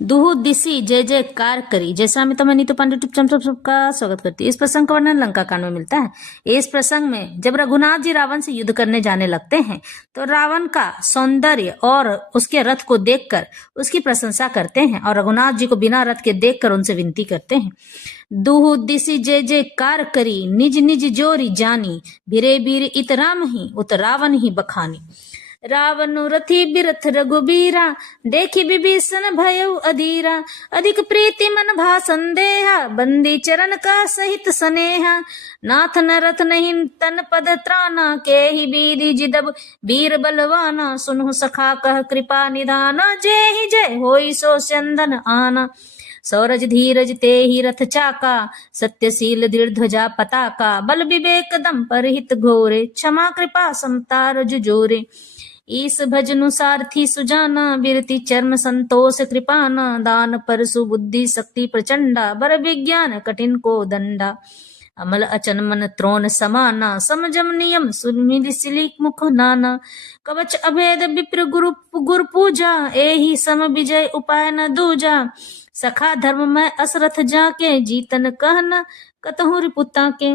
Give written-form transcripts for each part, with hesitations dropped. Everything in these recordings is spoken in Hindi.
दुहु दिसी जय जयकार करी। जैसा मैं तुम्हें नीतू पांडे टिप चमचम सबका स्वागत करती है। इस प्रसंग का वर्णन लंका कांड में मिलता है। इस प्रसंग में जब रघुनाथ जी रावण से युद्ध करने जाने लगते हैं तो रावण का सौंदर्य और उसके रथ को देखकर उसकी प्रशंसा करते हैं और रघुनाथ जी को बिना रथ के देखकर उनसे विनती करते हैं। दुहु दिसी जय जयकार करी, निज निज जोरी जानी, भिरे बीर इत राम ही उत रावण ही बखानी। रावण रथी बिरथ रघुबीरा, देखी विभीषण भयउ अधीरा, अधिक प्रीति मन भा संदेहा, बंदी चरण का सहित स्नेहा। नाथ न रथ नहीं तन पद त्राना, के ही बीदी जिदब वीर बलवाना, सुनहु सखा कह कृपा निधाना, जय ही जय होई सो चंदन आना। सौरज धीरज ते ही रथ चाका, सत्यशील दृढ़ ध्वजा पताका, बल विवेक दम परहित घोरे, क्षमा कृपा समता रज जोरे। ईस भजनु सारथी सुजाना, बिरति चर्म संतोष कृपाना, दान पर सुबुद्धि शक्ति प्रचंडा, बर विज्ञान कठिन को दंडा। अमल अचन मन त्रोण समाना, समजम नियम सुमिल सिलिक मुख नाना। कवच अभेद विप्र गुरु पूजा, एही सम विजय उपाय न दूजा। सखा धर्म में असरथ जाके, जीतन कहना कतहु रिपुता के।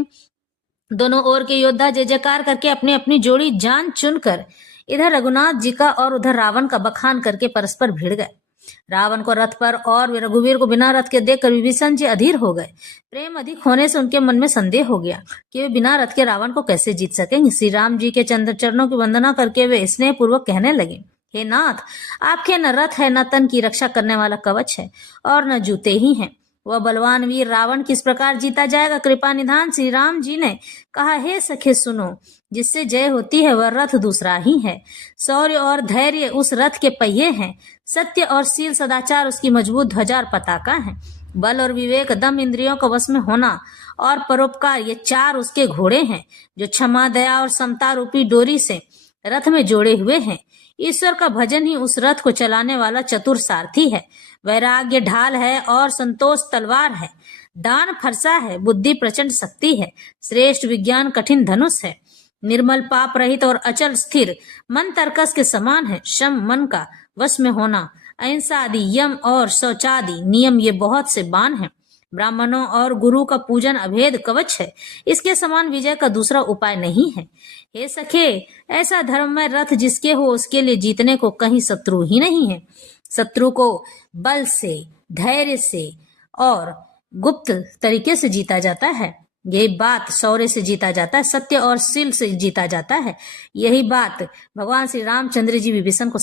दोनों ओर के योद्धा जय जयकार करके अपनी अपनी जोड़ी जान चुनकर इधर रघुनाथ जी का और उधर रावण का बखान करके परस्पर भिड़ गए। रावण को रथ पर और रघुवीर को बिना रथ के देखकर विभीषण जी अधीर हो गए। प्रेम अधिक होने से उनके मन में संदेह हो गया कि वे बिना रथ के रावण को कैसे जीत सकेंगे। श्री राम जी के चरणों की वंदना करके वे स्नेह पूर्वक कहने लगे, हे नाथ, आपके न रथ है, न तन की रक्षा करने वाला कवच है और न जूते ही हैं। वह बलवान वीर रावण किस प्रकार जीता जाएगा? कृपा निधान श्री राम जी ने कहा, हे सखे सुनो, जिससे जय होती है वह रथ दूसरा ही है। शौर्य और धैर्य उस रथ के पहिए हैं, सत्य और शील सदाचार उसकी मजबूत ध्वजा और पताका है। बल और विवेक दम इंद्रियों का वश में होना और परोपकार ये चार उसके घोड़े हैं, जो क्षमा दया और समता रूपी डोरी से रथ में जोड़े हुए हैं। ईश्वर का भजन ही उस रथ को चलाने वाला चतुर सारथी है। वैराग्य ढाल है और संतोष तलवार है। दान फरसा है, बुद्धि प्रचंड शक्ति है। श्रेष्ठ विज्ञान कठिन धनुष है। निर्मल पाप रहित और अचल स्थिर मन तरकस के समान है। शम मन का वश में होना, अहिंसा आदि यम और शौचादि नियम ये बहुत से बाण हैं। ब्राह्मणों और गुरु का पूजन अभेद कवच है। इसके समान विजय का दूसरा उपाय नहीं है। हे सखे, ऐसा धर्ममय रथ जिसके हो उसके लिए जीतने को कहीं शत्रु ही नहीं है। शत्रु को बल से, धैर्य से और गुप्त तरीके से जीता जाता है। यही बात शौर्य से जीता जाता है, सत्य और शील से जीता जाता है। यही बात भगवान श्री रामचंद्र जी विभीषण को